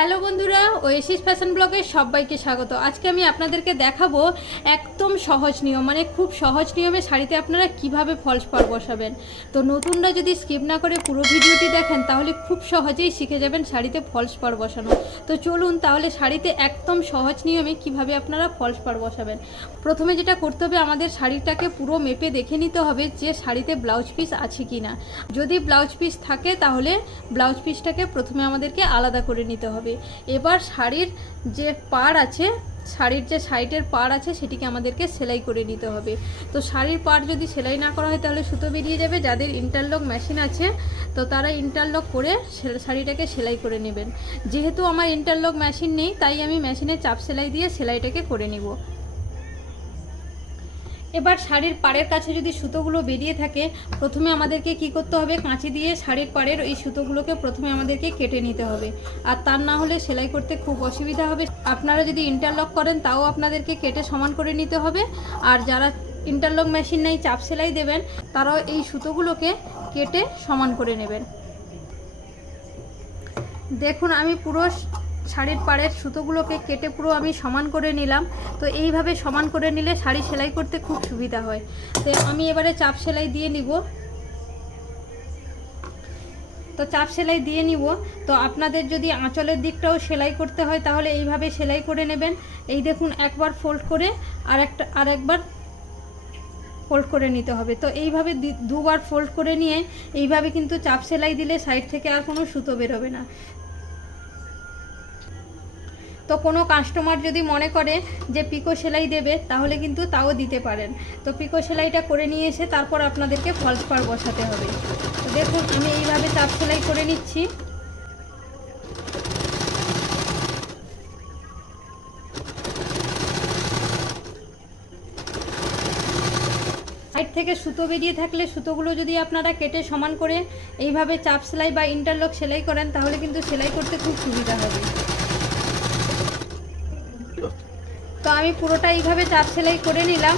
Hello বন্ধুরা Oasis fashion ব্লগে সবাইকে স্বাগত। আজকে আমি আপনাদেরকে দেখাবো একদম সহজ নিয়ম মানে খুব সহজ নিয়মে শাড়িতে আপনারা কীভাবে ফলস পার বসাবেন। তো নতুনরা যদি স্কিপ না করে পুরো ভিডিওটি দেখেন, তাহলে খুব সহজেই শিখে যাবেন শাড়িতে ফলস পার বসানো। তো চলুন তাহলে শাড়িতে একদম সহজ নিয়মে কীভাবে আপনারা ফলস পার বসাবেন। প্রথমে যেটা করতে হবে, আমাদের শাড়িটাকে পুরো মেপে দেখে নিতে হবে যে শাড়িতে ব্লাউজ পিস আছে কি না যদি ব্লাউজ পিস থাকে, তাহলে ব্লাউজ পিসটাকে প্রথমে আমাদেরকে আলাদা করে নিতে হবে। এবার শাড়ির যে পাড় আছে, শাড়ির যে সাইডের পাড় আছে, সেটিকে আমাদেরকে সেলাই করে নিতে হবে। তো শাড়ির পাড় যদি সেলাই না করা হয়, তাহলে সুতো বেরিয়ে যাবে। যাদের ইন্টারলক মেশিন আছে, তো তারা ইন্টারলক করে শাড়িটাকে সেলাই করে নেবেন। যেহেতু আমার ইন্টারলক মেশিন নেই, তাই আমি মেশিনে চাপ সেলাই দিয়ে সেলাইটাকে করে নিব। এবার শাড়ির পাড়ের কাছে যদি সুতোগুলো বেরিয়ে থাকে, প্রথমে আমাদেরকে কি করতে হবে? কাঁচি দিয়ে শাড়ির পাড়ের এই সুতোগুলোকে প্রথমে আমাদেরকে কেটে নিতে হবে। আর তার না হলে সেলাই করতে খুব অসুবিধা হবে। আপনারা যদি ইন্টারলক করেন, তাও আপনাদেরকে কেটে সমান করে নিতে হবে। আর যারা ইন্টারলক মেশিন নেই, চাপ সেলাই দেবেন, তারাও এই সুতোগুলোকে কেটে সমান করে নেবেন। দেখুন, আমি পুরো শাড়ির পাড়ের সুতোগুলোকে কেটে পুরো আমি সমান করে নিলাম। তো এইভাবে সমান করে নিলে শাড়ি সেলাই করতে খুব সুবিধা হয়। তো আমি এবারে চাপ সেলাই দিয়ে নিব। তো চাপ সেলাই দিয়ে নিব। তো আপনাদের যদি আঁচলের দিকটাও সেলাই করতে হয় তাহলে এইভাবে সেলাই করে নেবেন। এই দেখুন, একবার ফোল্ড করে আর একটা, আর একবার ফোল্ড করে নিতে হবে। তো এইভাবে দুবার ফোল্ড করে নিয়ে এইভাবে কিন্তু চাপ সেলাই দিলে সাইড থেকে আর কোনো সুতো বেরোবে না। তো কোনো কাস্টমার যদি মনে করে যে পিকো সেলাই দেবে, তাহলে কিন্তু তাও দিতে পারেন। তো পিকো সেলাইটা করে নিয়ে এসে তারপর আপনাদেরকে ফলস পার বসাতে হবে। তো দেখুন, আমি এইভাবে চাপ সেলাই করে নিচ্ছি। সাইড থেকে সুতো বেরিয়ে থাকলে সুতোগুলো যদি আপনারা কেটে সমান করে এইভাবে চাপ সেলাই বা ইন্টারলক সেলাই করেন, তাহলে কিন্তু সেলাই করতে খুব সুবিধা হবে। তো আমি পুরোটা এইভাবে চাপ সেলাই করে নিলাম।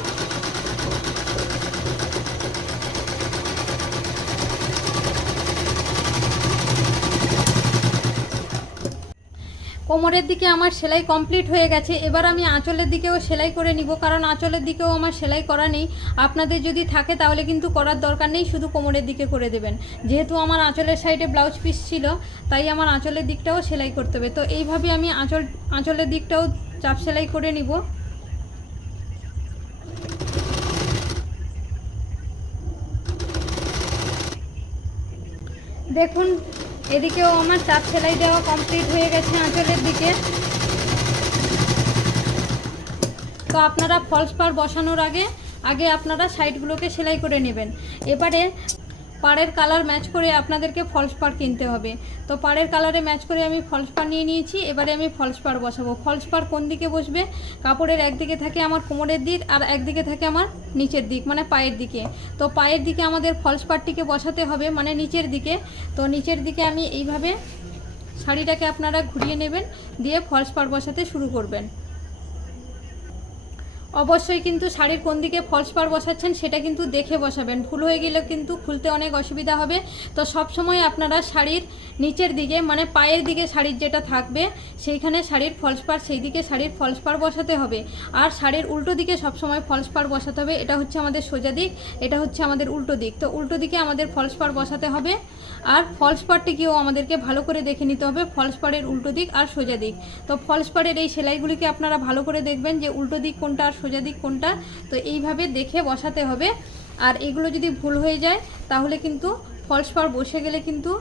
কোমরের দিকে আমার সেলাই কমপ্লিট হয়ে গেছে। এবার আমি আঁচলের দিকেও সেলাই করে নিব, কারণ আঁচলের দিকেও আমার সেলাই করা নেই। আপনাদের যদি থাকে তাহলে কিন্তু করার দরকার নেই, শুধু কোমরের দিকে করে দেবেন। যেহেতু আমার আঁচলের সাইডে ব্লাউজ পিস ছিল, তাই আমার আঁচলের দিকটাও সেলাই করতে হবে। তো এইভাবে আমি আঁচল, আঁচলের দিকটাও চাপ সেলাই করে নিব। দেখুন, এদিকেও আমার চাপ সেলাই দেওয়া কমপ্লিট হয়ে গেছে আঁচলের দিকে। তো আপনারা ফলস পার বসানোর আগে আগে আপনারা সাইডগুলোকে সেলাই করে নেবেন। এবারে পাড়ের কালার ম্যাচ করে আপনাদেরকে ফলস পাড় কিনতে হবে। তো পাড়ের কালারে ম্যাচ করে আমি ফলস পাড় নিয়ে নিয়েছি, এবারে আমি ফলস পাড় বসাবো। ফলস পাড় কোন দিকে বসবে? কাপড়ের একদিকে থাকে আমার কোমরের দিক আর একদিকে থাকে আমার নিচের দিক মানে পায়ের দিকে। তো পায়ের দিকে আমাদের ফলস পাড়টিকে বসাতে হবে মানে নিচের দিকে। তো নিচের দিকে আমি এইভাবে শাড়িটাকে আপনারা ঘুরিয়ে নেবেন, দিয়ে ফলস পাড় বসাতে শুরু করবেন। অবশ্যই কিন্তু শাড়ির কোন দিকে ফলস পার বসাচ্ছেন সেটা কিন্তু দেখে বসাবেন। ভুল হয়ে গেলে কিন্তু খুলতে অনেক অসুবিধা হবে। তো সব সময় আপনারা শাড়ির নিচের দিকে মানে পায়ের দিকে শাড়ির যেটা থাকবে, সেইখানে শাড়ির ফলস পার সেই দিকে শাড়ির ফলস পার বসাতে হবে। আর শাড়ির উল্টো দিকে সব সময় ফলস পার বসাতে হবে। এটা হচ্ছে আমাদের সোজা দিক, এটা হচ্ছে আমাদের উল্টো দিক। তো উল্টো দিকে আমাদের ফলস পার বসাতে হবে। আর ফলস পারটিকেও আমাদেরকে ভালো করে দেখে নিতে হবে ফলস পাড়ের উল্টো দিক আর সোজা দিক। তো ফলস পাড়ের এই সেলাইগুলিকে আপনারা ভালো করে দেখবেন যে উল্টো দিক কোনটা সোজা দিক কোনটা? তো এইভাবে দেখে বসাতে হবে। আর এগুলো যদি ভুল হয়ে যায়, তাহলে কিন্তু ফলস পাড় বসে গেলে কিন্তু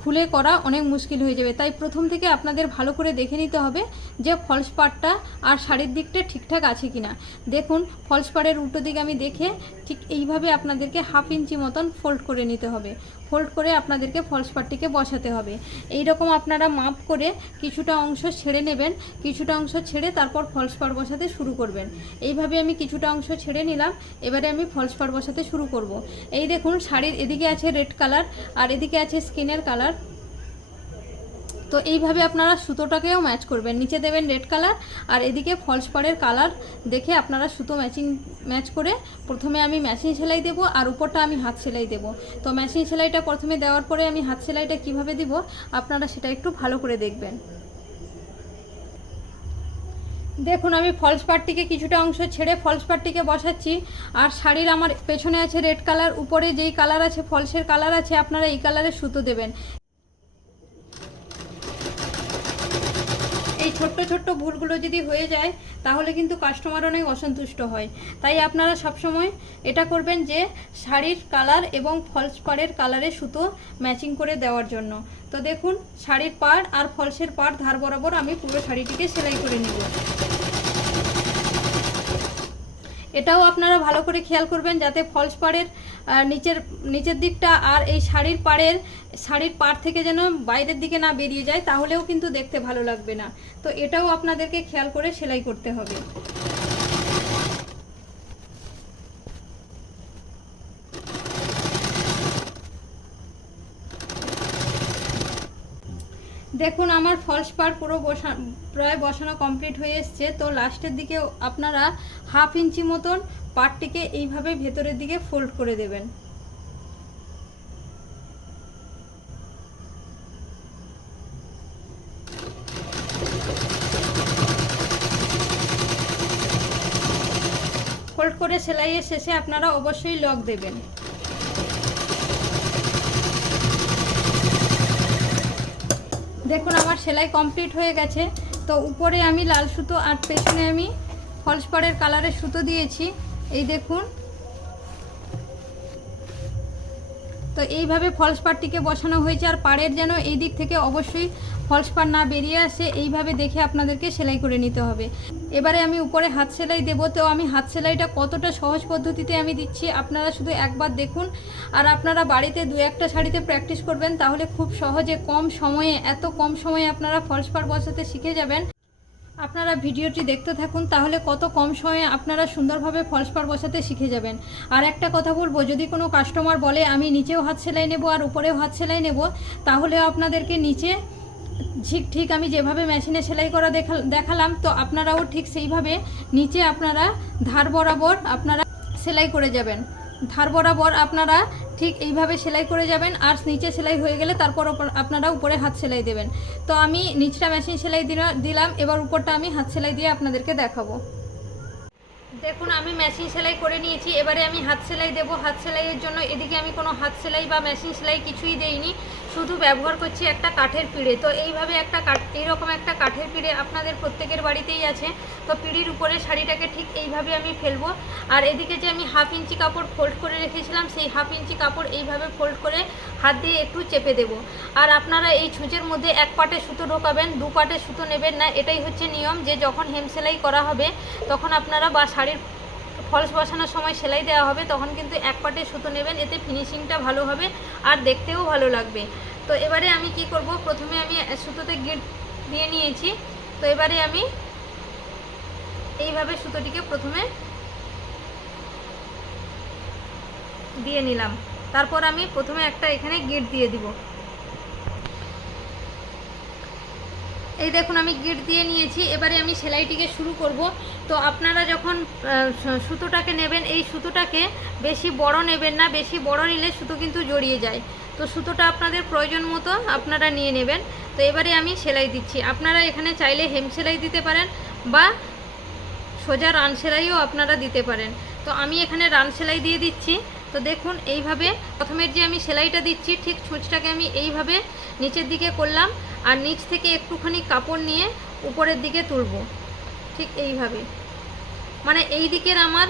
খুলে করা অনেক মুশকিল হয়ে যাবে। তাই প্রথম থেকে আপনাদের ভালো করে দেখে নিতে হবে যে ফলস পাড়টা আর শাড়ির দিকটা ঠিকঠাক আছে কিনা। দেখুন ফলস পাড়ের উল্টো দিক আমি দেখে ঠিক এইভাবে আপনাদেরকে হাফ ইঞ্চি মতন ফোল্ড করে নিতে হবে। ফোল্ড করে আপনাদেরকে ফলস পাড়টিকে বসাতে হবে। এই রকম আপনারা মাপ করে কিছুটা অংশ ছেড়ে নেবেন, কিছুটা অংশ ছেড়ে তারপর ফলস পাড় বসাতে শুরু করবেন। এইভাবে আমি কিছুটা অংশ ছেড়ে নিলাম, এবারে আমি ফলস পাড় বসাতে শুরু করব। এই দেখুন, শাড়ির এদিকে আছে রেড কালার আর এদিকে আছে স্কিনের কালার তো এইভাবে আপনারা সুতোটাকেও ম্যাচ করবেন। নিচে দেবেন রেড কালার আর এদিকে ফলস পাড়ের কালার দেখে আপনারা সুতো ম্যাচিং ম্যাচ করে প্রথমে আমি মেশিন সেলাই দেবো আর উপরটা আমি হাত সেলাই দেবো। তো মেশিন সেলাইটা প্রথমে দেওয়ার পরে আমি হাত সেলাইটা কীভাবে দিব আপনারা সেটা একটু ভালো করে দেখবেন। দেখুন, আমি ফলস পার্টটিকে কিছুটা অংশ ছেড়ে ফলস পার্টটিকে বসাচ্ছি আর শাড়ির আমার পেছনে আছে রেড কালার উপরে যেই কালার আছে ফলসের কালার আছে, আপনারা এই কালারের সুতো দেবেন এই ছোট্ট ছোট্ট ভুলগুলো যদি হয়ে যায়, তাহলে কিন্তু কাস্টমার অনেক অসন্তুষ্ট হয়। তাই আপনারা সবসময় এটা করবেন যে, শাড়ির কালার এবং ফলস পাড়ের কালারে সুতো ম্যাচিং করে দেওয়ার জন্য। তো দেখুন, শাড়ির পাড় আর ফলসের পাড় ধার বরাবর আমি পুরো শাড়িটিকে সেলাই করে নেব। এটাও আপনারা ভালো করে খেয়াল করবেন যাতে ফলস পাড়ের নিচের নিচের দিকটা আর এই শাড়ির পাড়ের, শাড়ির পাড় থেকে যেন বাইরের দিকে না বেরিয়ে যায়, তাহলেও কিন্তু দেখতে ভালো লাগবে না। তো এটাও আপনাদেরকে খেয়াল করে সেলাই করতে হবে। দেখুন, আমার ফলস পার পুরো বসা, প্রায় বসানো কমপ্লিট হয়ে এসছে। তো লাস্টের দিকে আপনারা হাফ ইঞ্চি মতন পাটটিকে এইভাবে ভেতরের দিকে ফোল্ড করে দেবেন। ফোল্ড করে সেলাইয়ের শেষে আপনারা অবশ্যই লক দেবেন। দেখুন, আমার সেলাই কমপ্লিট হয়ে গেছে। তো উপরে আমি লাল সুতো আর পেছনে আমি ফলস পাড়ের কালারের সুতো দিয়েছি। এই দেখুন। তো এইভাবে ফলস পাড়টিকে বসানো হয়েছে আর পাড়ের যেন এই দিক থেকে অবশ্যই ফলস পাড় না বেরিয়ে আসে, এইভাবে দেখে আপনাদেরকে সেলাই করে নিতে হবে। এবারে আমি উপরে হাত সেলাই দেবো, তো আমি হাত সেলাইটা কতটা সহজ পদ্ধতিতে আমি দিচ্ছি, আপনারা শুধু একবার দেখুন। আর আপনারা বাড়িতে দু একটা শাড়িতে প্র্যাকটিস করবেন, তাহলে খুব সহজে কম সময়ে, এত কম সময়ে আপনারা ফলস পাড় বসাতে শিখে যাবেন। আপনারা ভিডিওটি দেখতে থাকুন, তাহলে কত কম সময়ে আপনারা সুন্দরভাবে ফলস পাড় বসাতে শিখে যাবেন। আর একটা কথা বলব, যদি কোনো কাস্টমার বলে, আমি নিচেও হাত সেলাই নেব আর উপরেও হাত সেলাই নেব, তাহলেও আপনাদেরকে নিচে ঠিক ঠিক আমি যেভাবে মেশিনে সেলাই করা দেখা, দেখালাম, তো আপনারাও ঠিক সেইভাবে নিচে আপনারা ধার বরাবর আপনারা সেলাই করে যাবেন। ধার বরাবর আপনারা ঠিক এইভাবে সেলাই করে যাবেন আর নিচে সেলাই হয়ে গেলে তারপর আপনারা উপরে হাত সেলাই দেবেন। তো আমি নিচটা মেশিন সেলাই দিলাম, এবার উপরটা আমি হাত সেলাই দিয়ে আপনাদেরকে দেখাবো। দেখুন, আমি মেশিন সেলাই করে নিয়েছি, এবারে আমি হাত সেলাই দেবো। হাত সেলাইয়ের জন্য এদিকে আমি কোনো হাত সেলাই বা মেশিন সেলাই কিছুই দেইনি। শুধু ব্যবহার করছি একটা কাঠের পিড়ে। তো এইভাবে একটা কাঠ এইরকম একটা কাঠের পিড়ে আপনাদের প্রত্যেকের বাড়িতেই আছে। তো পিড়ির উপরে শাড়িটাকে ঠিক এইভাবে আমি ফেলব। আর এদিকে যে আমি হাফ ইঞ্চি কাপড় ফোল্ড করে রেখেছিলাম, সেই হাফ ইঞ্চি কাপড় এইভাবে ফোল্ড করে হাত দিয়ে একটু চেপে দেবো। আর আপনারা এই ছুঁচের মধ্যে এক পাটে সুতো ঢোকাবেন, দু পাটে সুতো নেবেন না। এটাই হচ্ছে নিয়ম যে যখন হেম সেলাই করা হবে, তখন আপনারা বা শাড়ির ফলস বসানোর সময় সেলাই দেওয়া হবে, তখন কিন্তু এক পাটে সুতো নেবেন, এতে ফিনিশিংটা ভালো হবে আর দেখতেও ভালো লাগবে। তো এবারে আমি কি করব? প্রথমে আমি সুতোতে গিট দিয়ে নিয়েছি। তো এবারে আমি এইভাবে সুতোটিকে প্রথমে দিয়ে নিলাম। তারপর আমি প্রথমে একটা এখানে গিট দিয়ে দিব। এই দেখুন, আমি গিট দিয়ে নিয়েছি। এবারে আমি সেলাইটিকে শুরু করব। তো আপনারা যখন সুতোটাকে নেবেন, এই সুতোটাকে বেশি বড় নেবেন না, বেশি বড় নিলে সুতো কিন্তু জড়িয়ে যায়। তো সুতোটা আপনাদের প্রয়োজন মতো আপনারা নিয়ে নেবেন। তো এবারে আমি সেলাই দিচ্ছি। আপনারা এখানে চাইলে হেম সেলাই দিতে পারেন বা সোজা রান সেলাইও আপনারা দিতে পারেন। তো আমি এখানে রান সেলাই দিয়ে দিচ্ছি। তো দেখুন, এইভাবে প্রথমের যে আমি সেলাইটা দিচ্ছি, ঠিক ছুঁচটাকে আমি এইভাবে নিচের দিকে করলাম আর নিচ থেকে একটুখানি কাপড় নিয়ে উপরের দিকে তুলব, ঠিক এইভাবে। মানে এই দিকের আমার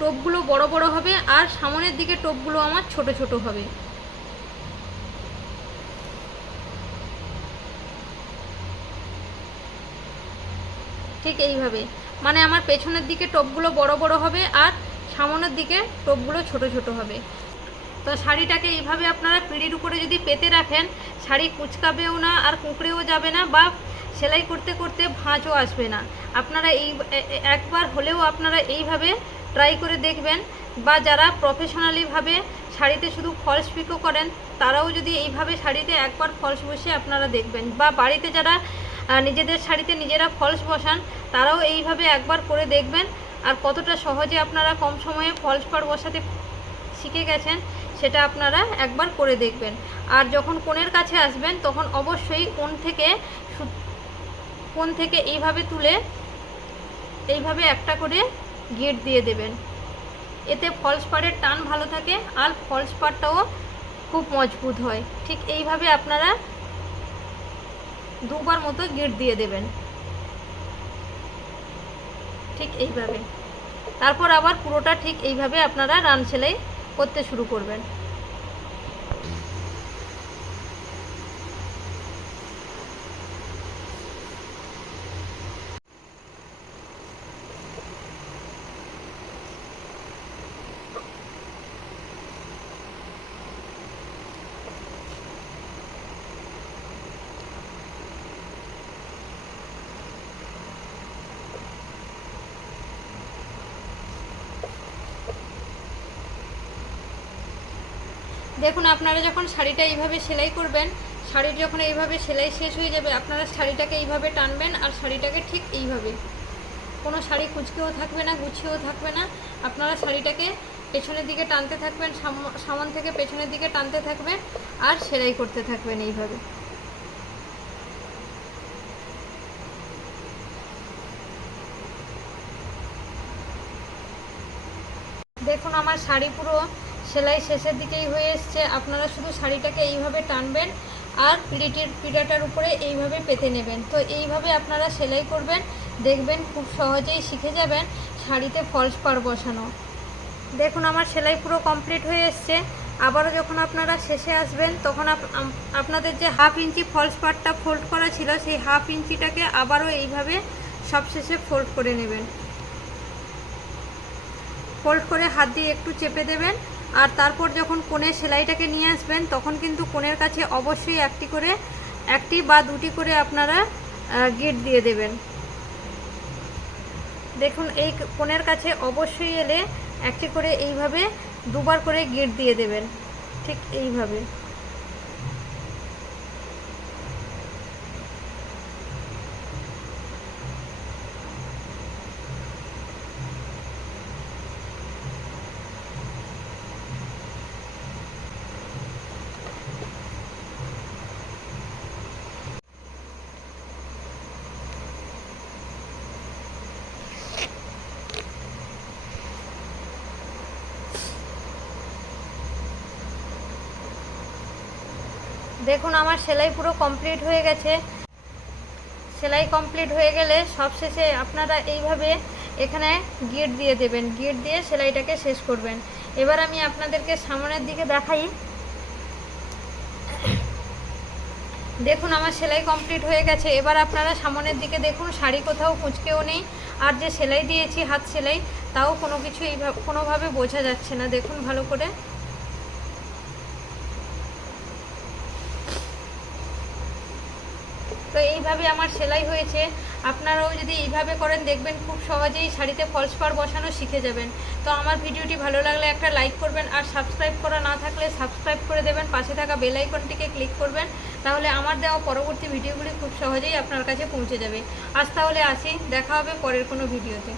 টোপগুলো বড় বড় হবে আর সামনের দিকে টোপগুলো আমার ছোট ছোট হবে। ঠিক এইভাবে। মানে আমার পেছনের দিকে টোপগুলো বড় বড় হবে আর সামনের দিকে টোপগুলো ছোট ছোট হবে। তো শাড়িটাকে এইভাবে আপনারা পিঁড়ির উপরে যদি পেতে রাখেন, শাড়ি কুচকাবেও না আর কুঁকড়েও যাবে না বা সেলাই করতে করতে ভাঁজও আসবে না। আপনারা এই একবার হলেও আপনারা এইভাবে ট্রাই করে দেখবেন বা যারা প্রফেশনালিভাবে শাড়িতে শুধু ফলস পিকো করেন, তারাও যদি এইভাবে শাড়িতে একবার ফলস বসে আপনারা দেখবেন বা বাড়িতে যারা নিজেদের শাড়িতে নিজেরা ফলস বসান, তারাও এইভাবে একবার করে দেখবেন আর কতটা সহজে আপনারা কম সময়ে ফলস পাড় বসাতে শিখে গেছেন, সেটা আপনারা একবার করে দেখবেন। আর যখন কোণের কাছে আসবেন, তখন অবশ্যই কোণ থেকে কোণ থেকে এইভাবে তুলে এইভাবে একটা করে গেট দিয়ে দেবেন। এতে ফলস পাড়ের টান ভালো থাকে, আর ফলস পাড়টাও খুব মজবুত হয়। ঠিক এইভাবে আপনারা দুবার মতো গিট দিয়ে দেবেন। ঠিক এইভাবে। তারপর আবার পুরোটা ঠিক এইভাবে আপনারা রান সেলাই করতে শুরু করবেন। দেখুন, আপনারা যখন শাড়িটা এইভাবে সেলাই করবেন, শাড়ির যখন এইভাবে সেলাই শেষ হয়ে যাবে, আপনারা শাড়িটাকে এইভাবে টানবেন আর শাড়িটাকে ঠিক এইভাবে। কোনো শাড়ি কুচকেও থাকবে না, গুছিয়েও থাকবে না। আপনারা শাড়িটাকে পেছনের দিকে টানতে থাকবেন, সাম- সামন থেকে পেছনের দিকে টানতে থাকবেন আর সেলাই করতে থাকবেন এইভাবে। দেখুন, আমার শাড়ি পুরো সেলাই শেষের দিকেই হয়ে এসছে। আপনারা শুধু শাড়িটাকে এইভাবে টানবেন আর প্লিটের পিটাটার উপরে এইভাবে পেতে নেবেন। তো এইভাবে আপনারা সেলাই করবেন, দেখবেন খুব সহজেই শিখে যাবেন শাড়িতে ফলস পাড় বসানো। দেখুন, আমার সেলাই পুরো কমপ্লিট হয়ে এসছে। আবারও যখন আপনারা শেষে আসবেন, তখন আপ- আপনাদের যে হাফ ইঞ্চি ফলস পার্টটা ফোল্ড করা ছিল, সেই হাফ ইঞ্চিটাকে আবারও এইভাবে সবশেষে ফোল্ড করে নেবেন। ফোল্ড করে হাত দিয়ে একটু চেপে দেবেন। আর তারপর যখন কোণের সেলাইটাকে নিয়ে আসবেন, তখন কিন্তু কোণের কাছে অবশ্যই একটি করে, একটি বা দুটি করে আপনারা গিট দিয়ে দেবেন। দেখুন, এই কোণের কাছে অবশ্যই এলে একটি করে এইভাবে দুবার করে গিট দিয়ে দেবেন। ঠিক এইভাবে। দেখুন, আমার সেলাই পুরো কমপ্লিট হয়ে গেছে। সেলাই কমপ্লিট হয়ে গেলে সবশেষে আপনারা এইভাবে এখানে গিট দিয়ে দেবেন। গিট দিয়ে সেলাইটাকে শেষ করবেন। এবার আমি আপনাদেরকে সামনের দিকে দেখাই। দেখুন, আমার সেলাই কমপ্লিট হয়ে গেছে। এবার আপনারা সামনের দিকে দেখুন, শাড়ি কোথাও কুঁচকেও নেই। আর যে সেলাই দিয়েছি, হাত সেলাই, তাও কোনো কিছু এইভাবে, কোনোভাবে বোঝা যাচ্ছে না। দেখুন, ভালো করে। তো এইভাবে আমার সেলাই হয়েছে। আপনারাও যদি এইভাবে করেন, দেখবেন খুব সহজেই শাড়িতে ফলস পার বসানো শিখে যাবেন। তো আমার ভিডিওটি ভালো লাগলে একটা লাইক করবেন আর সাবস্ক্রাইব করা না থাকলে সাবস্ক্রাইব করে দেবেন। পাশে থাকা বেল আইকনটিকে ক্লিক করবেন। তাহলে আমার দেওয়া পরবর্তী ভিডিওগুলি খুব সহজেই আপনার কাছে পৌঁছে যাবে। আজ তাহলে আসি, দেখা হবে পরের কোনো ভিডিওতে।